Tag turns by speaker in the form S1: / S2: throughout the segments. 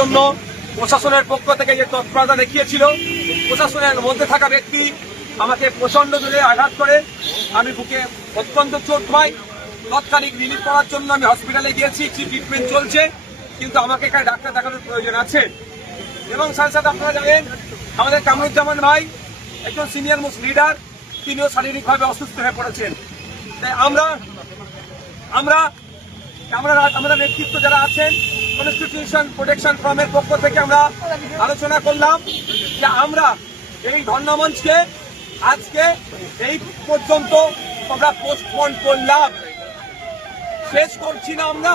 S1: জন্য প্রশাসনের পক্ষ থেকে যে তৎপরতা দেখিয়েছিল প্রশাসনের মধ্যে থাকা ব্যক্তি আমাকে প্রচণ্ড জোরে আঘাত করে আমি বুকে অত্যন্ত চোট পাই তৎকালীন রিলিফ করার জন্য আমি হসপিটালে গিয়েছি ট্রিটমেন্ট চলছে কিন্তু আমাকে এখানে ডাক্তার দেখানোর প্রয়োজন আছে এবং সাথে সাথে আপনারা জানেন আমাদের কামরুজ্জামান ভাই একজন সিনিয়র মোস্ট লিডার তিনিও শারীরিকভাবে অসুস্থ হয়ে পড়েছেন তাই আমরা আমরা আমরা আমরা নেতৃত্ব যারা আছেন কনস্টিটিউশন প্রোটেকশন ফ্রমের পক্ষ থেকে আমরা আলোচনা করলাম যে আমরা এই ধর্ণামঞ্চকে আজকে এই পর্যন্ত আমরা পোস্টপন করলাম শেষ করছি না আমরা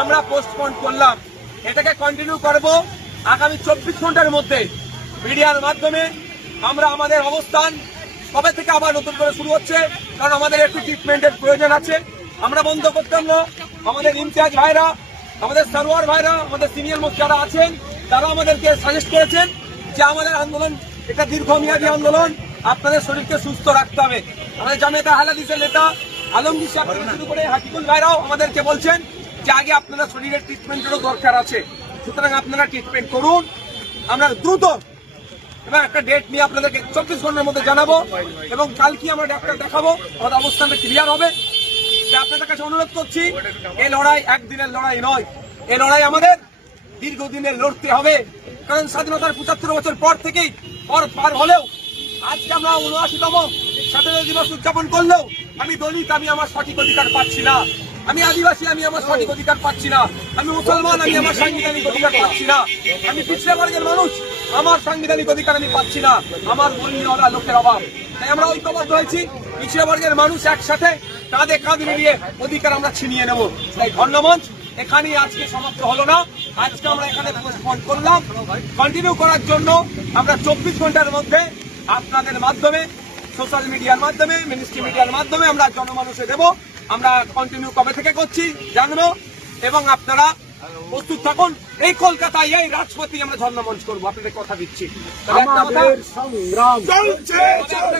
S1: আমরা পোস্টপন করলাম এটাকে কন্টিনিউ করব আগামী চব্বিশ ঘন্টার মধ্যে মিডিয়ার মাধ্যমে আমরা আমাদের অবস্থান সবে থেকে আবার নতুন করে শুরু হচ্ছে কারণ আমাদের একটু ট্রিটমেন্টের প্রয়োজন আছে আমরা বন্ধ করতাম না আমাদের ইনচার্জ ভাইরা আমাদের সারোয়ার ভাইরা আমাদের সিনিয়র মুখ যারা আছেন তারা আমাদেরকে সাজেস্ট করেছেন যে আমাদের আন্দোলন এটা দীর্ঘমেয়াদী আন্দোলন আপনাদের শরীরকে সুস্থ রাখতে হবে আমাদের জামেতা হালাদিসের নেতা আলমগীর সাহেব শুরু করে হাকিবুল ভাইরাও আমাদেরকে বলছেন যে আগে আপনারা শরীরের ট্রিটমেন্টেরও দরকার আছে সুতরাং আপনারা ট্রিটমেন্ট করুন আমরা দ্রুত এবং একটা ডেট নিয়ে আপনাদেরকে চব্বিশ ঘন্টার মধ্যে জানাবো এবং কালকে আমরা ডাক্তার দেখাবো আমাদের অবস্থানটা ক্লিয়ার হবে আপনাদের কাছে অনুরোধ করছি এই লড়াই একদিনের লড়াই নয় এই লড়াই আমাদের দীর্ঘদিনের লড়তে হবে কারণ স্বাধীনতার পঁচাত্তর বছর পর থেকেই পর পার হলেও আজকে আমরা উনআশিতম স্বাধীনতা দিবস উদযাপন করলেও আমি দলিত আমি আমার সঠিক অধিকার পাচ্ছি না আমি আদিবাসী আমি আমার সঠিক অধিকার পাচ্ছি না আমি মুসলমান আমি আমার সাংবিধানিক অধিকার পাচ্ছি না আমি পিছিয়ে বর্গের মানুষ আমার সাংবিধানিক অধিকার আমি পাচ্ছি না আমার মূল্য লোকের অভাব তাই আমরা ঐক্যবদ্ধ হয়েছি পিছিয়ে বর্গের মানুষ একসাথে কাঁধে কাঁধ মিলিয়ে অধিকার আমরা ছিনিয়ে নেব তাই ধন্যমঞ্চ এখানেই আজকে সমাপ্ত হলো না আজকে আমরা এখানে পোস্টপন করলাম কন্টিনিউ করার জন্য আমরা চব্বিশ ঘন্টার মধ্যে আপনাদের মাধ্যমে সোশ্যাল মিডিয়ার মাধ্যমে মিনিস্ট্রি মিডিয়ার মাধ্যমে আমরা জনমানুষে দেবো আমরা কন্টিনিউ কবে থেকে করছি জানবো এবং আপনারা প্রস্তুত থাকুন এই কলকাতায় এই রাজপথে আমরা ঝর্ণা মঞ্চ করবো আপনাদের কথা দিচ্ছি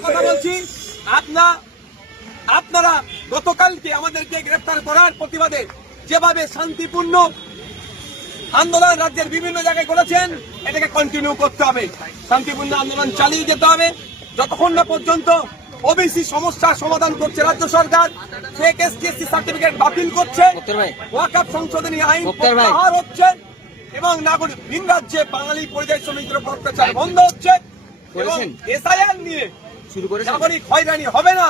S1: কথা বলছি আপনার আপনারা গতকালকে আমাদেরকে গ্রেফতার করার প্রতিবাদে যেভাবে শান্তিপূর্ণ আন্দোলন রাজ্যের বিভিন্ন জায়গায় করেছেন এটাকে কন্টিনিউ করতে হবে শান্তিপূর্ণ আন্দোলন চালিয়ে যেতে হবে যতক্ষণ না পর্যন্ত ওবিসি সমস্যা সমাধান করছে রাজ্য সরকার ফেক এসটিএসসি সার্টিফিকেট বাতিল করছে ওয়াকআপ সংশোধনী আইন প্রত্যাহার হচ্ছে এবং নাগরিক ভিন রাজ্যে বাঙালি পরিযায়ী শ্রমিকদের অত্যাচার বন্ধ হচ্ছে এবং এসআইআর নিয়ে নাগরিক হয়রানি হবে না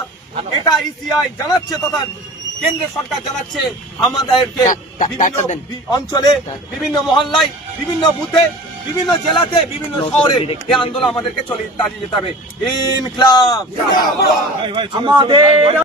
S1: এটা ইসিআই e জানাচ্ছে তথা কেন্দ্র সরকার জানাচ্ছে আমাদেরকে বিভিন্ন অঞ্চলে বিভিন্ন মহল্লায় বিভিন্ন বুথে বিভিন্ন জেলাতে বিভিন্ন শহরে এই আন্দোলন আমাদেরকে চলে চালিয়ে যেতে হবে ইনকলাব আমাদের